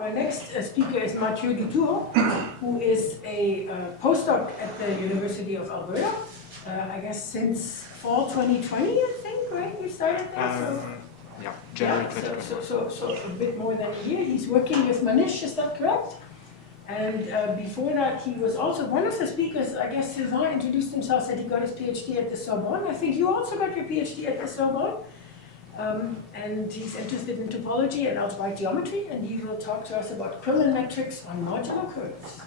Our next speaker is Mathieu Dutour, who is a postdoc at the University of Alberta. I guess since fall 2020, I think, right? You started there? Yeah, January 2020. So a bit more than a year. He's working with Manish, is that correct? And before that, he was also one of the speakers. I guess Sylvain introduced himself, said he got his PhD at the Sorbonne. I think you also got your PhD at the Sorbonne. And he's interested in topology and algebraic geometry, and he will talk to us about Quillen metrics on modular curves.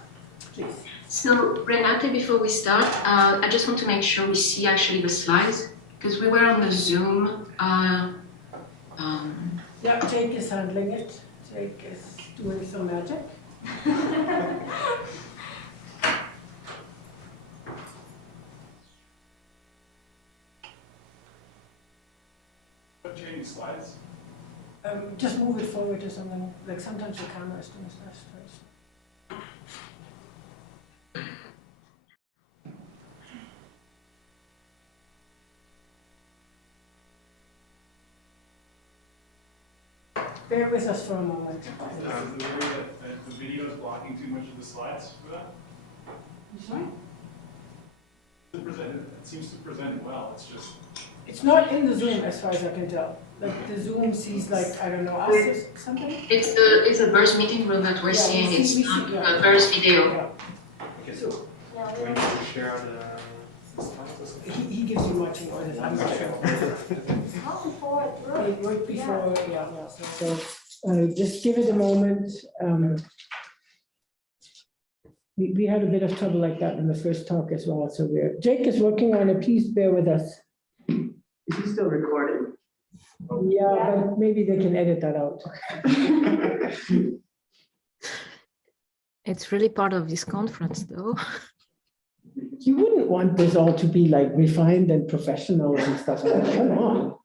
Please. So, Renate, before we start, I just want to make sure we see actually the slides, because we were on the Zoom. Yeah, Jake is handling it. Jake is doing some magic. Changing slides? Just move it forward or something. Like sometimes the camera is doing stuff. Bear with us for a moment. The video is blocking too much of the slides for that? Sorry? It seems to present well, it's just... It's not in the Zoom as far as I can tell. Like the Zoom sees like, I don't know, us or something? It's a burst meeting room that we're seeing. It's not a burst video. Yeah. Okay, so do we need to share the slides? He gives you watching orders, I'm not sure. It worked before, yeah. So just give it a moment. We had a bit of trouble like that in the first talk as well. So Jake is working on it. Please bear with us. Is he still recording? Yeah, but maybe they can edit that out. It's really part of this conference, though. You wouldn't want this all to be like refined and professional and stuff. Like, come on.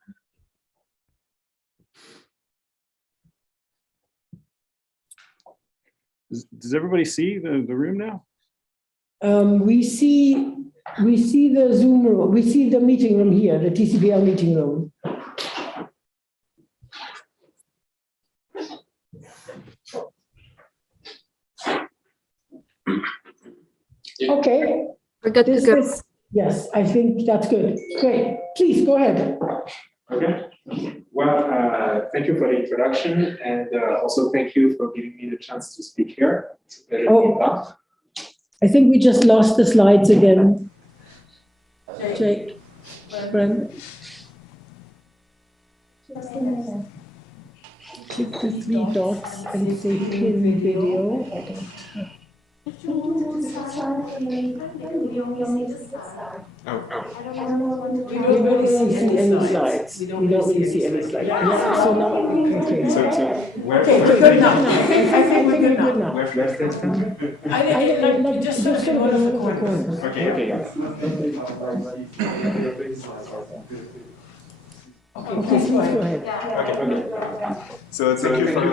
Does everybody see the room now? We see the Zoom room. We see the meeting room here, the TCPL meeting room. Okay. We're good to go. Yes, I think that's good. Great. Please go ahead. Okay. Well, thank you for the introduction, and also thank you for giving me the chance to speak here. It's a pleasure to be back. I think we just lost the slides again. Jake, Brent. Click the three dots and say pin video. We don't really see any slides. We don't really see any slides. Yeah, so now, okay. Okay, good now. I think we're good now. I like just go to the corner. Okay, yeah. Okay, please go ahead. Okay. So thank you for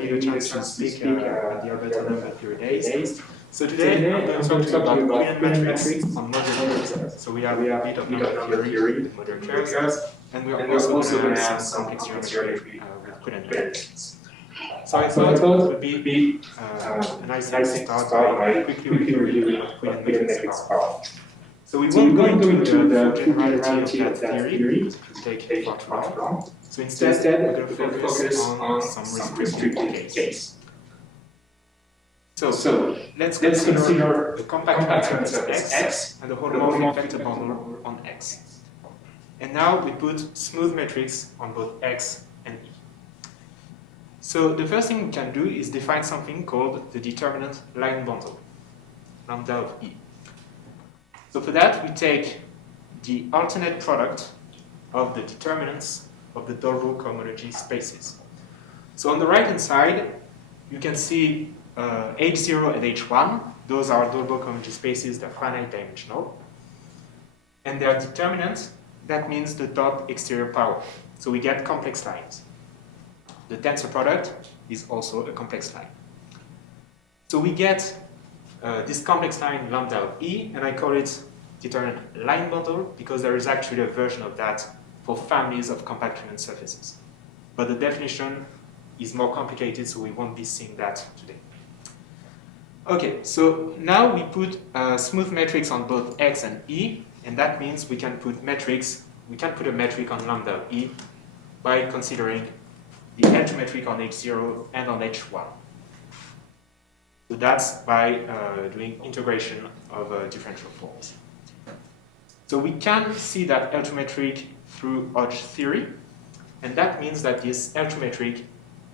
giving me the chance to speak at the Alberta Laboratory Days. So today I'm going to talk to you about Quillen metrics on modular curves. So we have a bit of number theory with modular curves, and we're also going to have some complex geometry with Quillen metrics. So I thought it would be a nice way to start by quickly reviewing what Quillen metrics are. So we won't go into the generality of that theory to take part one. So instead, we're going to focus on some restricted case. So let's consider the compact pattern surface X and the holomorphic vector bundle on X. And now we put smooth metrics on both X and E. So the first thing we can do is define something called the determinant line bundle, lambda of E. So for that, we take the alternate product of the determinants of the Dolbeault cohomology spaces. So on the right-hand side, you can see H0 and H1. Those are Dolbeault cohomology spaces, they're finite dimensional. And their determinants, that means the top exterior power. So we get complex lines. The tensor product is also a complex line. So we get this complex line lambda of E, and I call it determinant line bundle because there is actually a version of that for families of compact Quillen surfaces. But the definition is more complicated, so we won't be seeing that today. Okay, so now we put smooth metrics on both x and e, and that means we can put a metric on lambda e by considering the L2 metric on h0 and on h1. So that's by doing integration of differential forms. So we can see that L2 metric through Hodge theory, and that means that this L2 metric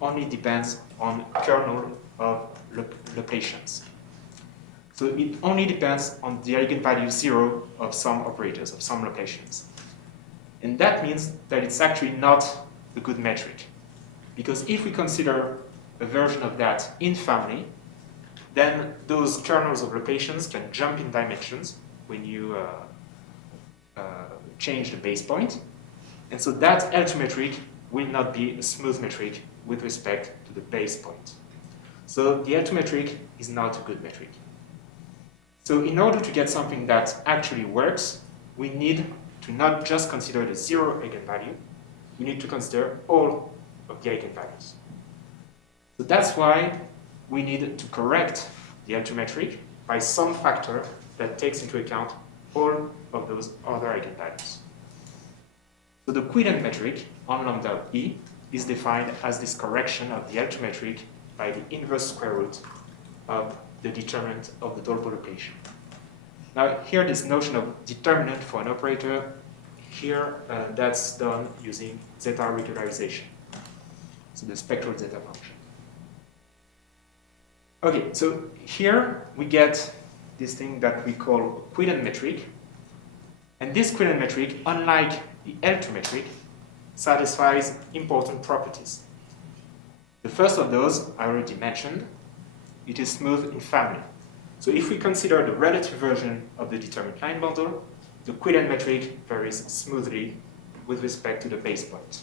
only depends on kernel of Laplacians. So it only depends on the eigenvalue 0 of some operators, of some Laplacians. And that means that it's actually not a good metric. Because if we consider a version of that in family, then those kernels of Laplacians can jump in dimensions when you change the base point. And so that L2 metric will not be a smooth metric with respect to the base point. So the L2 metric is not a good metric. So in order to get something that actually works, we need to not just consider the 0 eigenvalue, we need to consider all of the eigenvalues. So that's why we need to correct the L2 metric by some factor that takes into account all of those other eigenvalues. So the Quillen metric on lambda e is defined as this correction of the L2 metric by the inverse square root of the determinant of the Dolbeault Laplacian. Now here this notion of determinant for an operator, here that's done using zeta regularization. So the spectral zeta function. Okay, so here we get this thing that we call Quillen metric. And this Quillen metric, unlike the L2 metric, satisfies important properties. The first of those I already mentioned. It is smooth in family. So if we consider the relative version of the determined line bundle, the Quillen metric varies smoothly with respect to the base point.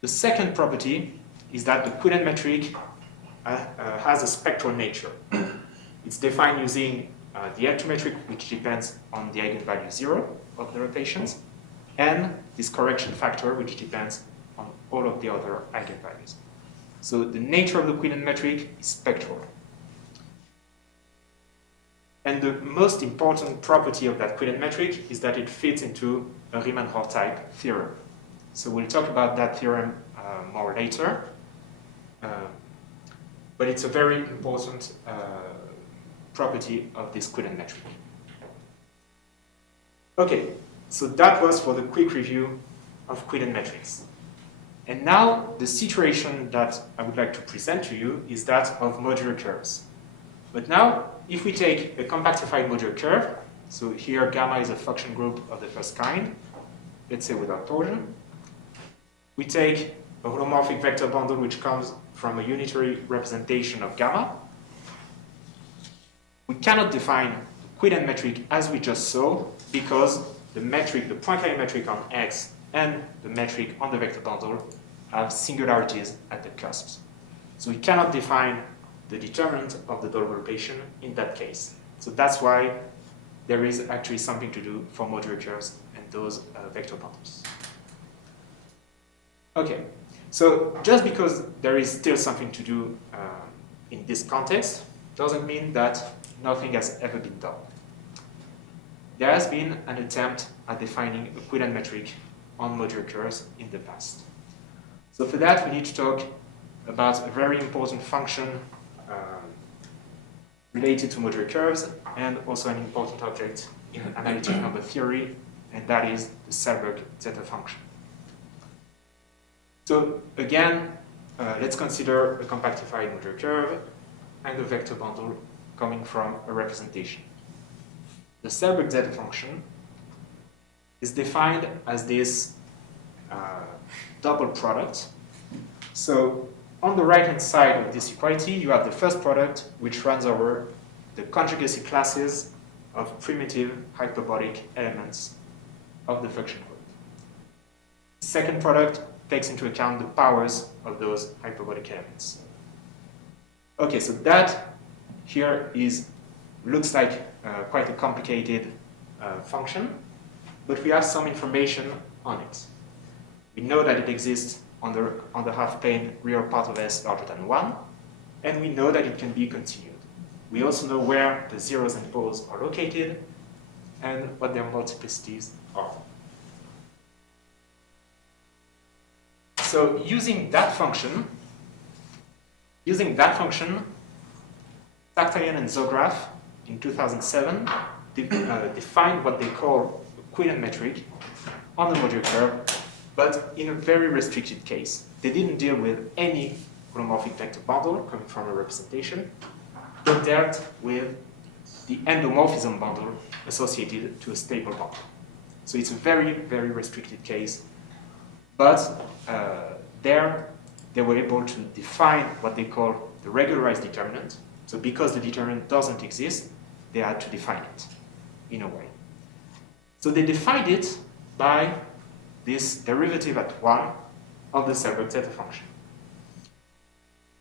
The second property is that the Quillen metric has a spectral nature. It's defined using the L2 metric, which depends on the eigenvalue 0 of the rotations, and this correction factor, which depends on all of the other eigenvalues. So the nature of the Quillen metric is spectral. And the most important property of that Quillen metric is that it fits into a Riemann-Roch type theorem. So we'll talk about that theorem more later. But it's a very important property of this Quillen metric. Okay, so that was for the quick review of Quillen metrics. And now the situation that I would like to present to you is that of modular curves. But now, if we take a compactified modular curve, so here gamma is a function group of the first kind, let's say without torsion. We take a holomorphic vector bundle which comes from a unitary representation of gamma. We cannot define the Quillen metric as we just saw because the metric, the Poincare metric on X and the metric on the vector bundle have singularities at the cusps. So we cannot define the determinant of the Dolbeault Laplacian in that case. So that's why there is actually something to do for modular curves and those vector bundles. Okay, so just because there is still something to do in this context doesn't mean that nothing has ever been done. There has been an attempt at defining a Quillen metric on modular curves in the past. So for that, we need to talk about a very important function related to modular curves and also an important object in analytic number theory, and that is the Selbert zeta function. So again, let's consider a compactified modular curve and a vector bundle coming from a representation. The Selbert zeta function is defined as this double product. So on the right-hand side of this equality, you have the first product, which runs over the conjugacy classes of primitive hyperbolic elements of the function group. The second product takes into account the powers of those hyperbolic elements. Okay, so that here looks like quite a complicated function, but we have some information on it. We know that it exists on the half plane real part of S larger than 1, and we know that it can be continued. We also know where the zeros and poles are located and what their multiplicities are. So using that function, Sakhtarian and Zograf in 2007 defined what they call a Quillen metric on the modular curve, but in a very restricted case. They didn't deal with any holomorphic vector bundle coming from a representation, but dealt with the endomorphism bundle associated to a stable bundle. So it's a very, very restricted case, but there they were able to define what they call the regularized determinant. So because the determinant doesn't exist, they had to define it in a way. So they defined it by this derivative at 1 of the Selbert zeta function.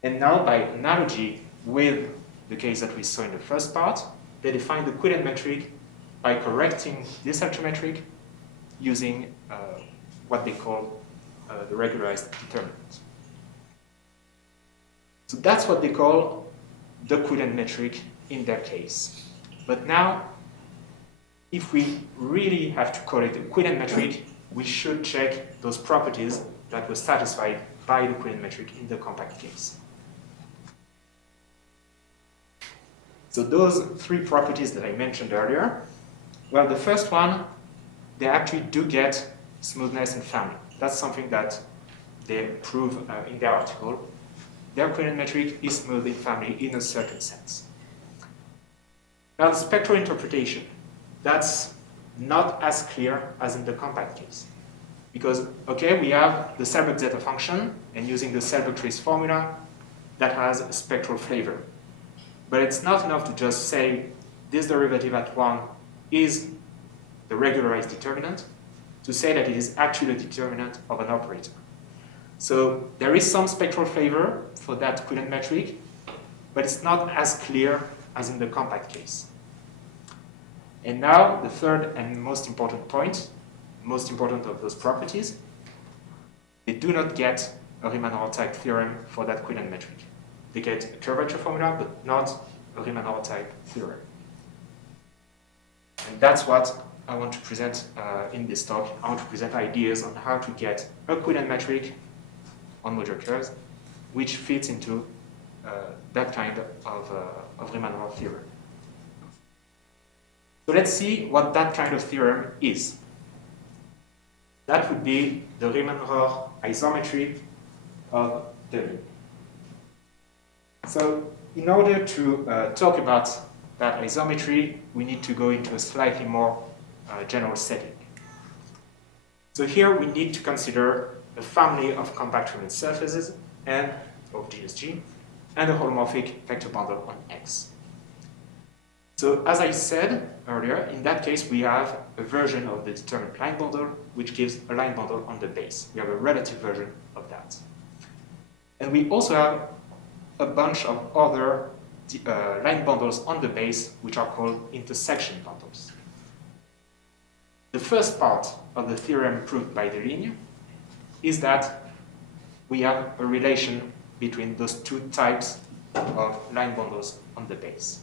And now, by analogy with the case that we saw in the first part, they define the Quillen metric by correcting this algeometric using what they call the regularized determinant. So that's what they call the Quillen metric in their case. But now, if we really have to call it a Quillen metric, we should check those properties that were satisfied by the Quillen metric in the compact case. So those three properties that I mentioned earlier, well, the first one, they actually do get smoothness and family. That's something that they prove in their article. Their Quillen metric is smooth in family in a certain sense. Now, the spectral interpretation, that's not as clear as in the compact case. Because, okay, we have the Selbert zeta function, and using the Selbert trace formula, that has a spectral flavor. But it's not enough to just say this derivative at 1 is the regularized determinant, to say that it is actually the determinant of an operator. So there is some spectral flavor for that Quillen metric, but it's not as clear as in the compact case. And now the third and most important point, most important of those properties, they do not get a Riemann-Roch type theorem for that Quillen metric. They get a curvature formula, but not a Riemann-Roch type theorem. And that's what I want to present in this talk. I want to present ideas on how to get a Quillen metric on modular curves, which fits into that kind of Riemann-Roch theorem. So let's see what that kind of theorem is. That would be the Riemann-Roch isometry of the ring. So in order to talk about that isometry, we need to go into a slightly more general setting. So here we need to consider a family of compact Riemann surfaces and of genus G, and a holomorphic vector bundle on X. So as I said earlier, in that case we have a version of the determined line bundle which gives a line bundle on the base. We have a relative version of that. And we also have a bunch of other line bundles on the base which are called intersection bundles. The first part of the theorem proved by the ligne is that we have a relation between those two types of line bundles on the base.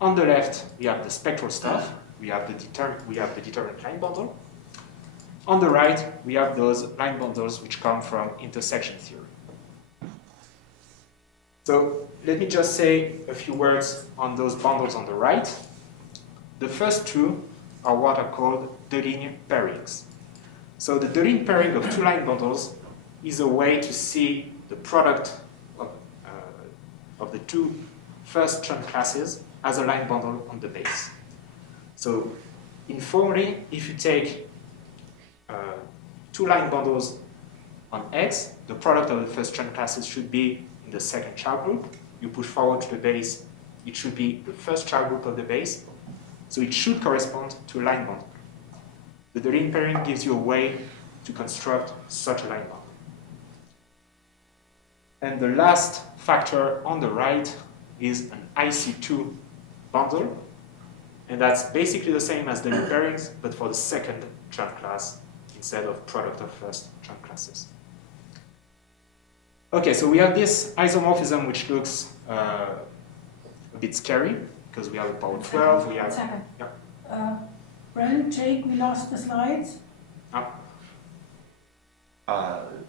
On the left, we have the spectral stuff. We have the determined line bundle. On the right, we have those line bundles which come from intersection theory. So let me just say a few words on those bundles on the right. The first two are what are called Deligne pairings. So the Deligne pairing of two line bundles is a way to see the product of the two first chunk classes as a line bundle on the base. So informally, if you take two line bundles on X, the product of the first chunk classes should be in the second child group. You push forward to the base, it should be the first child group of the base. So it should correspond to a line bundle. The Deligne pairing gives you a way to construct such a line bundle. And the last factor on the right is an IC2 bundle. And that's basically the same as the pairings, but for the second chunk class instead of product of first joint classes. Okay, so we have this isomorphism which looks a bit scary because we have a power 12. We have. 1 second. Yeah. Brent, Jake, we lost the slides.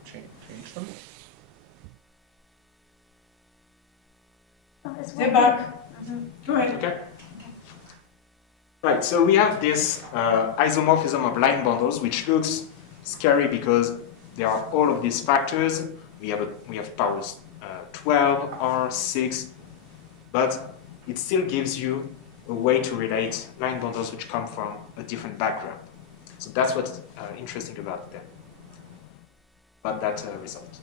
Change them. They're back. Go ahead. Okay. Right, so we have this isomorphism of line bundles, which looks scary because there are all of these factors. We have powers 12 or 6, but it still gives you a way to relate line bundles which come from a different background. So that's what's interesting about them, about that result.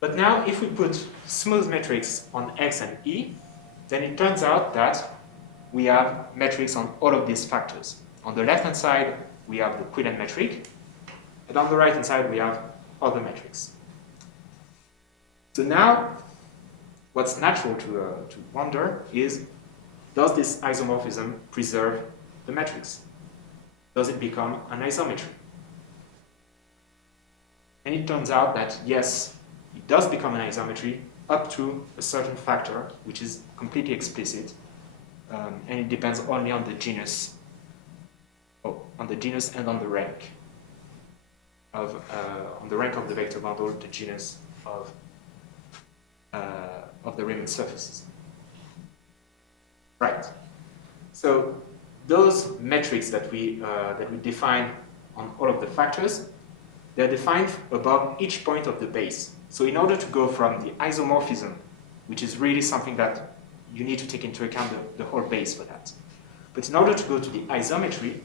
But now, if we put smooth metrics on X and E, then it turns out that we have metrics on all of these factors. On the left-hand side, we have the Quillen metric, and on the right-hand side, we have other metrics. So now, what's natural to wonder is, does this isomorphism preserve the metrics? Does it become an isometry? And it turns out that yes, it does become an isometry up to a certain factor, which is completely explicit, and it depends only on the genus, and on the rank of the vector bundle, the genus of the Riemann surfaces. Right. So those metrics that we define on all of the factors, they're defined above each point of the base. So in order to go from the isomorphism, which is really something that you need to take into account the whole base for that. But in order to go to the isometry,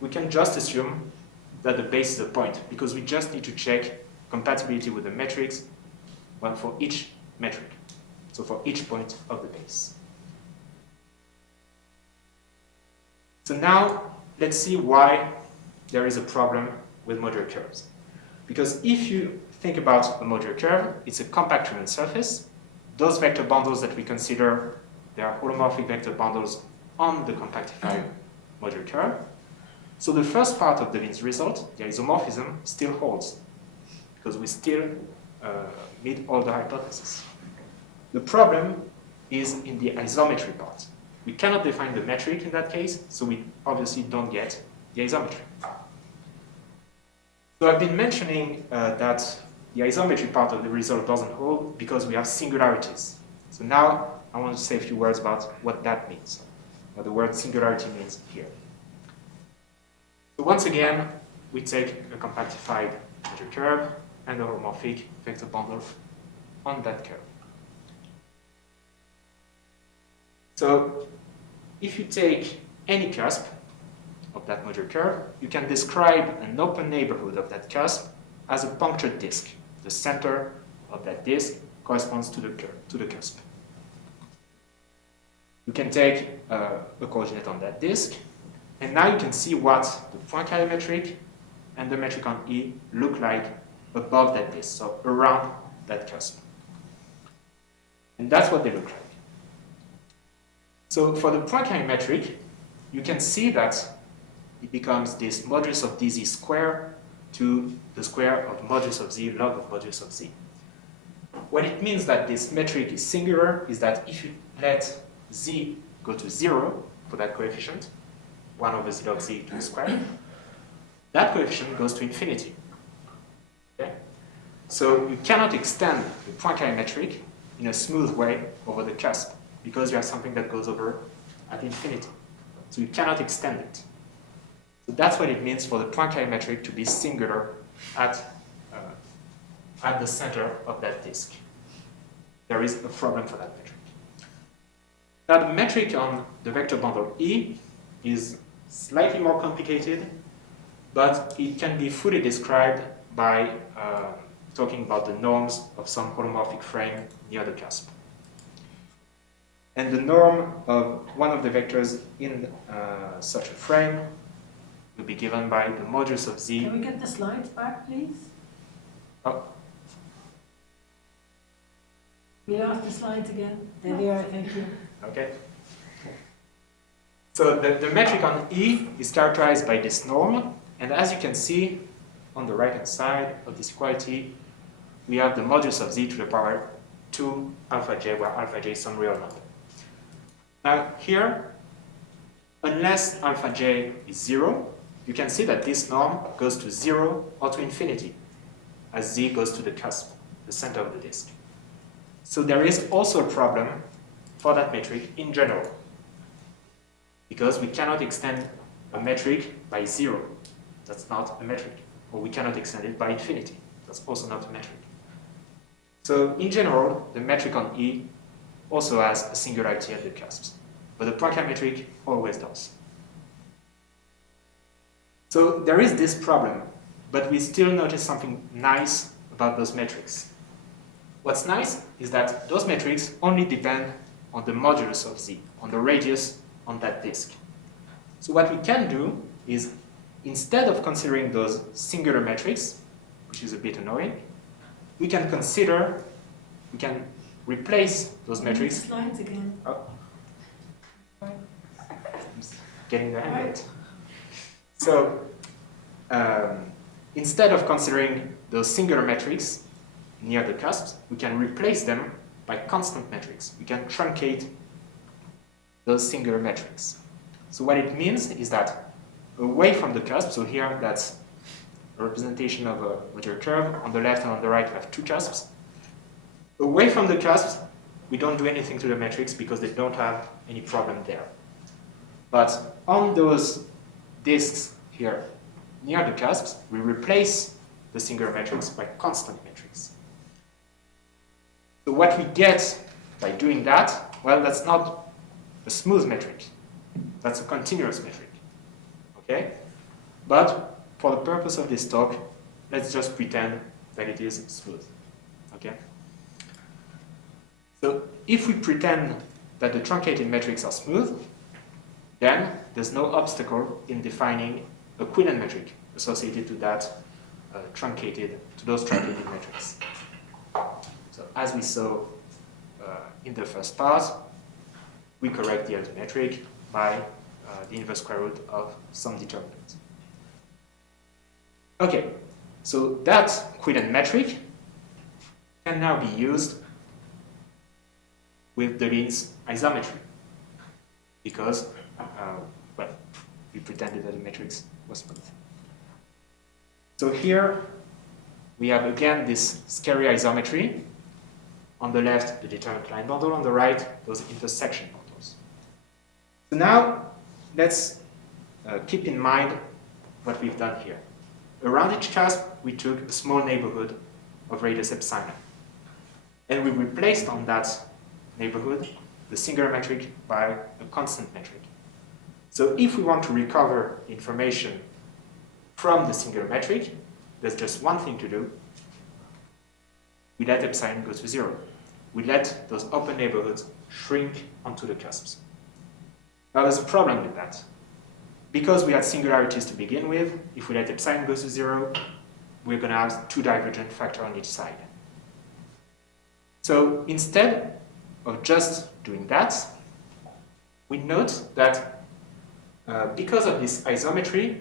we can just assume that the base is a point, because we just need to check compatibility with the metrics, well, for each metric. So for each point of the base. So now, let's see why there is a problem with modular curves. Because if you think about a modular curve, it's a compact Riemann surface. Those vector bundles that we consider, they are holomorphic vector bundles on the compactified modular curve. So the first part of Devin's result, the isomorphism, still holds, because we still meet all the hypotheses. The problem is in the isometry part. We cannot define the metric in that case, so we obviously don't get the isometry. So I've been mentioning that the isometry part of the result doesn't hold because we have singularities. So now I want to say a few words about what that means, what the word singularity means here. So once again, we take a compactified modular curve and a holomorphic vector bundle on that curve. So if you take any cusp of that modular curve, you can describe an open neighborhood of that cusp as a punctured disk. The center of that disk corresponds to the cusp. You can take a coordinate on that disk, and now you can see what the Poincare metric and the metric on E look like above that disk, so around that cusp. And that's what they look like. So for the Poincare metric, you can see that it becomes this modulus of dz square to the square of modulus of z log of modulus of z. What it means that this metric is singular is that if you let z go to 0 for that coefficient, 1 over z log z to the square, that coefficient goes to infinity. Okay? So you cannot extend the Poincare metric in a smooth way over the cusp, because you have something that goes over at infinity. So you cannot extend it. So that's what it means for the Poincare metric to be singular at the center of that disk. There is a problem for that metric. Now the metric on the vector bundle E is slightly more complicated, but it can be fully described by talking about the norms of some holomorphic frame near the cusp. And the norm of one of the vectors in such a frame will be given by the modulus of z. Can we get the slides back, please? Oh. We lost the slides again. There they are, thank you. Okay. So the metric on E is characterized by this norm, And as you can see, on the right-hand side of this equality, we have the modulus of z to the power 2 alpha j, where alpha j is some real number. Now here, unless alpha j is 0, you can see that this norm goes to 0 or to infinity, as z goes to the cusp, the center of the disk. So there is also a problem for that metric in general, because we cannot extend a metric by 0. That's not a metric. Or we cannot extend it by infinity. That's also not a metric. So in general, the metric on E also has a singularity at the cusps, but the Poincare metric always does. So there is this problem, but we still notice something nice about those metrics. What's nice is that those metrics only depend on the modulus of Z, on the radius on that disk. So what we can do is, instead of considering those singular metrics, which is a bit annoying, we can replace those metrics. Slides again. Oh. Getting the hang of it. So instead of considering those singular metrics near the cusps, we can replace them by constant metrics. We can truncate those singular metrics. So what it means is that away from the cusp, so here that's a representation of a modular curve. On the left and on the right we have two cusps. Away from the cusps, we don't do anything to the metrics because they don't have any problem there. But on those disks here near the cusps, we replace the singular metrics by constant metrics. So what we get by doing that, well, that's not a smooth metric. That's a continuous metric. Okay? But for the purpose of this talk, let's just pretend that it is smooth. Okay? So if we pretend that the truncated metrics are smooth, then there's no obstacle in defining a Quillen metric associated to that to those truncated metrics. So as we saw in the first part, we correct the LT metric by the inverse square root of some determinant. Okay, so that Quillen metric can now be used with Deline's isometry, because well, we pretended that the matrix was smooth. So here we have again this scary isometry. On the left, the determinant line bundle. On the right, those intersection bundles. So now let's keep in mind what we've done here. Around each cusp, we took a small neighborhood of radius epsilon, and we replaced on that neighborhood the singular metric by a constant metric. So if we want to recover information from the singular metric, there's just one thing to do. We let epsilon go to 0. We let those open neighborhoods shrink onto the cusps. Now there's a problem with that. Because we had singularities to begin with, if we let epsilon go to 0, we're going to have two divergent factors on each side. So instead of just doing that, we note that because of this isometry,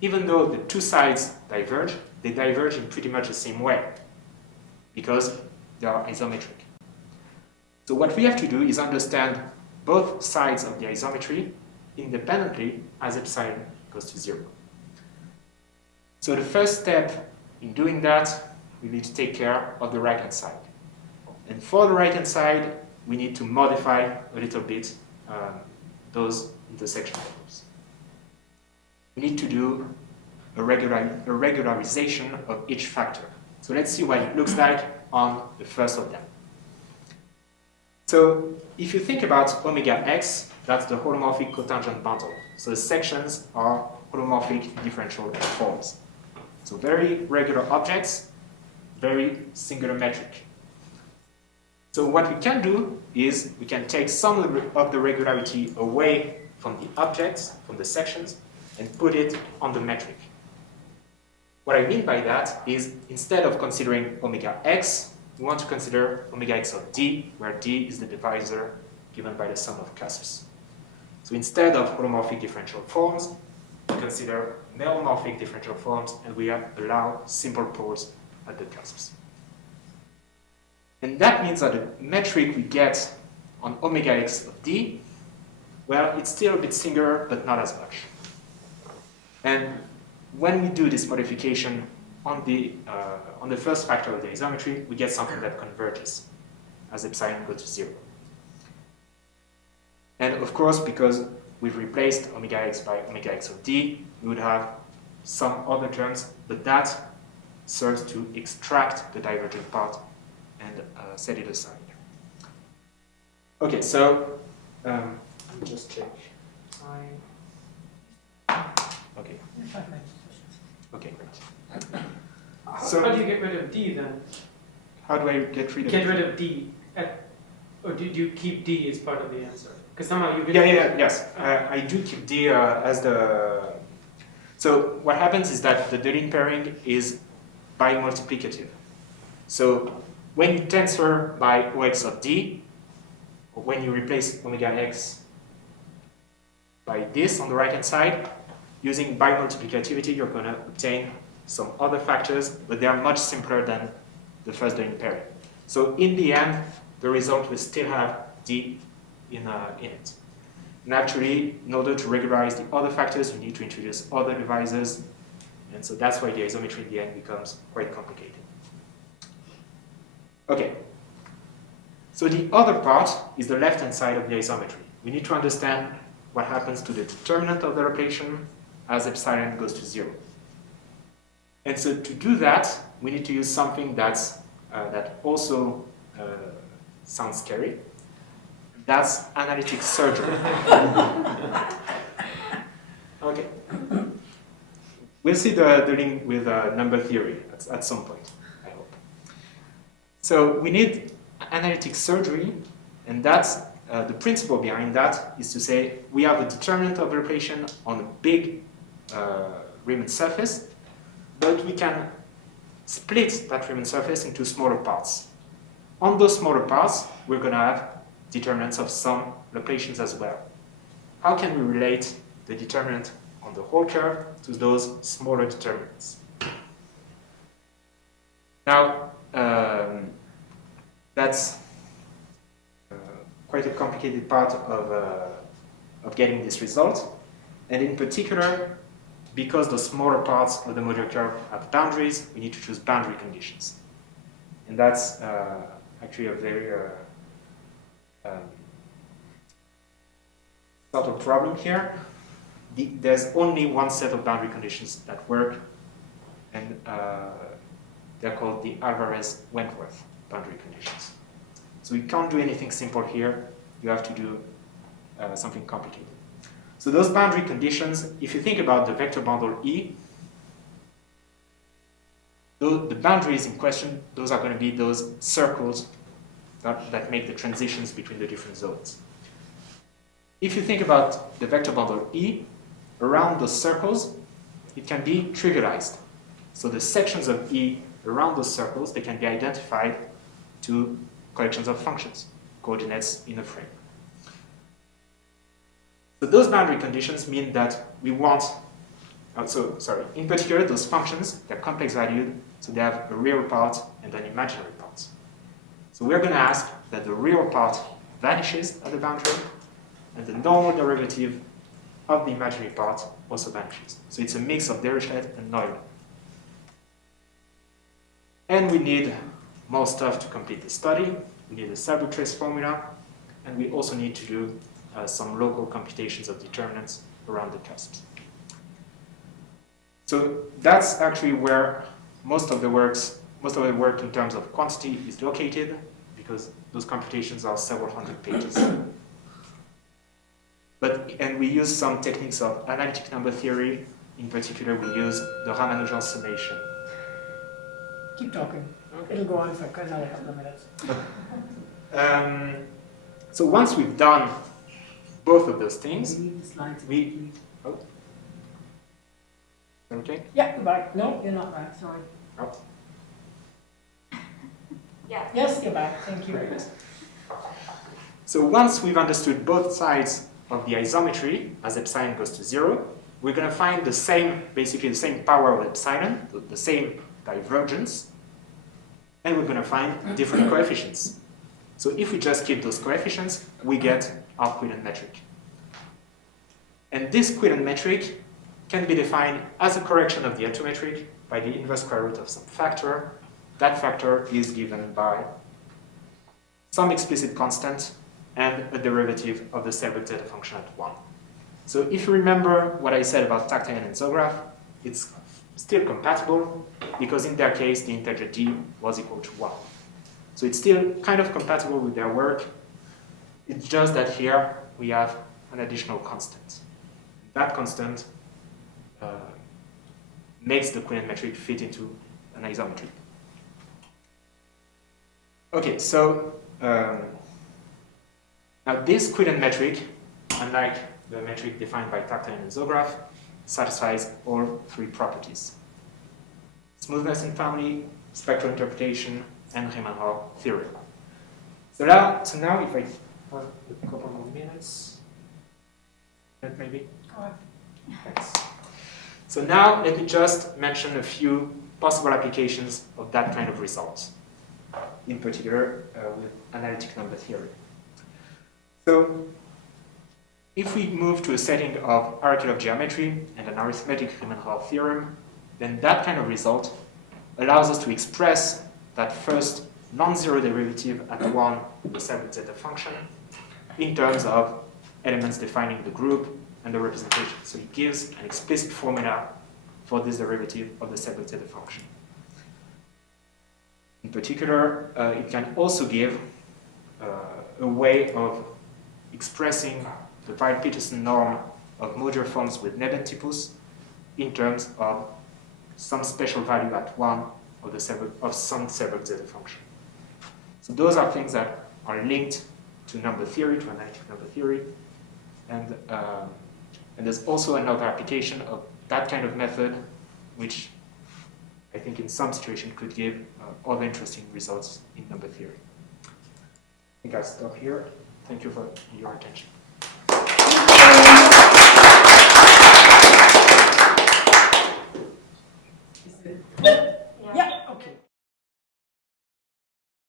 even though the two sides diverge, they diverge in pretty much the same way, because they are isometric. So what we have to do is understand both sides of the isometry independently as epsilon goes to 0. So the first step in doing that, we need to take care of the right-hand side. And for the right-hand side, we need to modify a little bit those intersection levels. We need to do a regularization of each factor. So let's see what it looks like on the first of them. So if you think about omega x, that's the holomorphic cotangent bundle. So the sections are holomorphic differential forms. So very regular objects, very singular metric. So what we can do is we can take some of the regularity away from the objects, from the sections, and put it on the metric. What I mean by that is, instead of considering omega x, we want to consider omega x of d, where d is the divisor given by the sum of cusps. So instead of holomorphic differential forms, we consider meromorphic differential forms, and we allow simple poles at the cusps. And that means that the metric we get on omega x of d, well, it's still a bit singular, but not as much. And when we do this modification on the first factor of the isometry, we get something that converges as epsilon goes to 0. And of course, because we've replaced omega x by omega x of d, we would have some other terms, but that serves to extract the divergent part and set it aside. Okay, so let me just check time. Okay. Okay, great. So how do you get rid of D then? How do I get rid of Get rid of D, or do you keep D as part of the answer? Because somehow you get. Yes. I do keep D as the. So what happens is that the Deligne pairing is bimultiplicative. So when you tensor by OX of D, or when you replace omega x by this on the right hand side, using bimultiplicativity, you're going to obtain some other factors, but they are much simpler than the first Deligne pairing. So in the end, the result will still have D in it. Naturally, in order to regularize the other factors, you need to introduce other divisors, and so that's why the isometry in the end becomes quite complicated. Okay, so the other part is the left-hand side of the isometry. We need to understand what happens to the determinant of the rotation as epsilon goes to 0. And so to do that, we need to use something that's, that also sounds scary. That's analytic surgery. Okay. We'll see the link with number theory at some point, I hope. So we need analytic surgery, and that's the principle behind that is to say we have a determinant of the rotation on a big Riemann surface, but we can split that Riemann surface into smaller parts. On those smaller parts, we're going to have determinants of some Laplacians as well. How can we relate the determinant on the whole curve to those smaller determinants? Now, that's quite a complicated part of getting this result. And in particular, because the smaller parts of the modular curve have boundaries, we need to choose boundary conditions. And that's actually a very subtle problem here. There's only one set of boundary conditions that work, and they're called the Alvarez-Wentworth boundary conditions. So you can't do anything simple here. You have to do something complicated. So those boundary conditions, if you think about the vector bundle E, the boundaries in question, those are going to be those circles that make the transitions between the different zones. If you think about the vector bundle E, around those circles, it can be trivialized. So the sections of E around those circles, they can be identified to collections of functions, coordinates in a frame. So those boundary conditions mean that we want, in particular, those functions, they're complex valued, so they have a real part and an imaginary part. So we're going to ask that the real part vanishes at the boundary, and the normal derivative of the imaginary part also vanishes. So it's a mix of Dirichlet and Neumann. And we need more stuff to complete the study. We need a Salbuck trace formula, and we also need to do some local computations of determinants around the cusps. So that's actually where most of the work in terms of quantity is located, because those computations are several hundred pages. And we use some techniques of analytic number theory. In particular, we use the Ramanujan summation. Keep talking. Okay. It'll go on for another couple of minutes. So once we've done both of those things, oh. Okay? Yeah, right. No, you're not right. Sorry. Oh. Yeah. Yes, you're back. Thank you. So once we've understood both sides of the isometry as epsilon goes to 0, we're going to find the same, basically the same power of epsilon, the same divergence, and we're going to find different coefficients. So if we just keep those coefficients, we get our Quillen metric. And this Quillen metric can be defined as a correction of the L2 metric by the inverse square root of some factor. That factor is given by some explicit constant and a derivative of the Selbert zeta function at 1. So if you remember what I said about tactile and isograph, it's still compatible because in their case the integer d was equal to 1. So it's still kind of compatible with their work. It's just that here we have an additional constant. That constant makes the Quillen metric fit into an isometry. Okay, so now this Quillen metric, unlike the metric defined by tactile and isograph, satisfies all three properties: smoothness in family, spectral interpretation, and Riemann-Roch theorem. So now if I have a couple more minutes, maybe. Thanks. So now let me just mention a few possible applications of that kind of result, in particular with analytic number theory. So if we move to a setting of hierarchical geometry and an arithmetic Riemann-Roch theorem, then that kind of result allows us to express that first non-zero derivative at 1 of the Selbert zeta function in terms of elements defining the group and the representation. So it gives an explicit formula for this derivative of the Selbert zeta function. In particular, it can also give a way of expressing the Weil-Petersen norm of modular forms with Nebentypus in terms of some special value at 1 of some Selbert zeta function. So those are things that are linked to number theory, to analytic number theory, and there's also another application of that kind of method, which I think in some situations could give other interesting results in number theory. I think I'll stop here. Thank you for your attention.